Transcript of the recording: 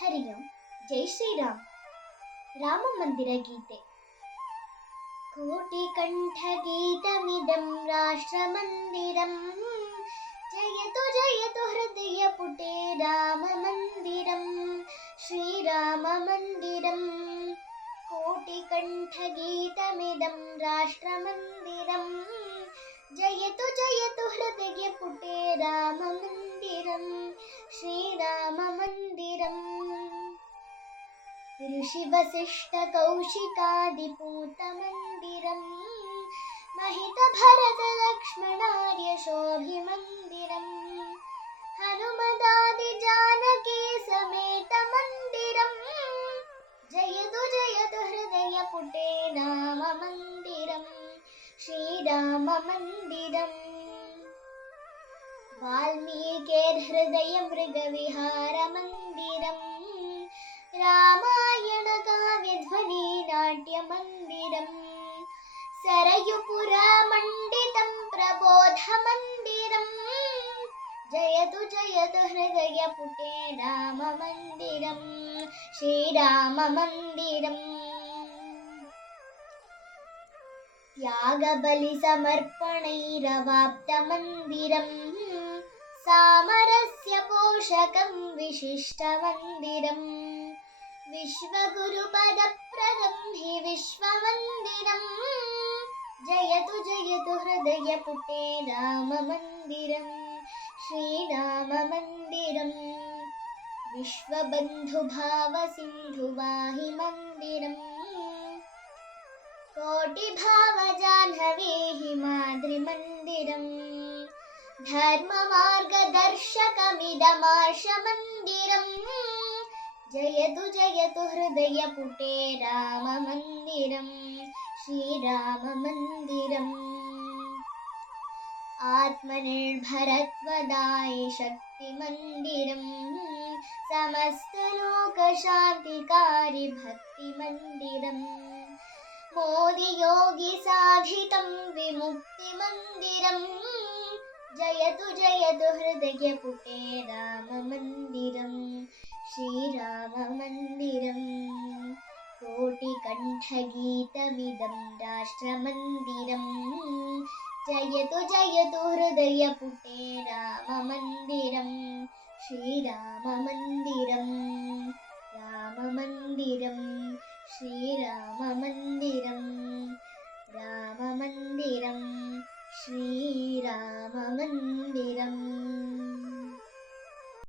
ಹರಿ ಓಂ. ಜೈ ಶ್ರೀರಾಮ್. ರಾಮಮಂದಿರಗೀತೆ. ಕೋಟಿಕಂಠಗೀತಮಿದಂ ರಾಷ್ಟ್ರಮಂದಿರಂ ಜಯತು ಜಯತು ಹೃದಯಪುಟೇ ರಾಮಮಂದಿರಂ ಶ್ರೀರಾಮಮಂದಿರಂ. ಕೋಟಿಕಂಠಗೀತಮಿದಂ ರಾಷ್ಟ್ರಮಂದಿರಂ ಜಯತು ಜಯತು ಹೃದಯಪುಟೇ ರಾಮಮಂದಿರಂ ಶ್ರೀರಾಮಮಂದಿರಂ. ऋषिवसिष्ठकौशिकादिपूतमन्दिरं महितभरतलक्ष्मणार्यशोभिमन्दिरं हनुमदादिजानकी समेतमन्दिरं जयतु जयतु हृदयपुटे राममन्दिरं श्रीराममन्दिरम्. वाल्मीकेर्हृदयमृगविहारमन्दिरं रामायणकाव्यध्वनि नाट्यमन्दिरं सरयुपुरामण्डितं प्रबोधमन्दिरं जयतु जयतु हृदयपुटे राममन्दिरं श्रीराममन्दिरम्. त्यागबलिसमर्पणैरवाप्तमन्दिरं सामरस्य पोषकं विशिष्टमन्दिरं विश्वगुरुपदप्रदं हि विश्वमन्दिरं जयतु जयतु हृदयपुटे राममन्दिरं श्रीराममन्दिरम्. विश्वबन्धुभावसिन्धुवाहि मन्दिरं कोटिभावजाह्नवी माद्रिमन्दिरं धर्ममार्गदर्शकमिदमार्षमन्दिरं जयतु जयतु हृदयपुटे राममन्दिरं श्रीराममन्दिरम्. आत्मनिर्भरत्वदायि शक्तिमन्दिरं समस्तलोकशान्तिकारि भक्तिमन्दिरं मोदियोगी साधितं विमुक्तिमन्दिरं जयतु जयतु हृदयपुटे राममन्दिरं श्रीराममन्दिरं. कोटिकण्ठगीतमिदं राष्ट्रमन्दिरं जयतु जयतु हृदयपुटे राममन्दिरं श्रीराममन्दिरं. राममन्दिरं श्रीराममन्दिरं राममन्दिरं श्रीराममन्दिरम्.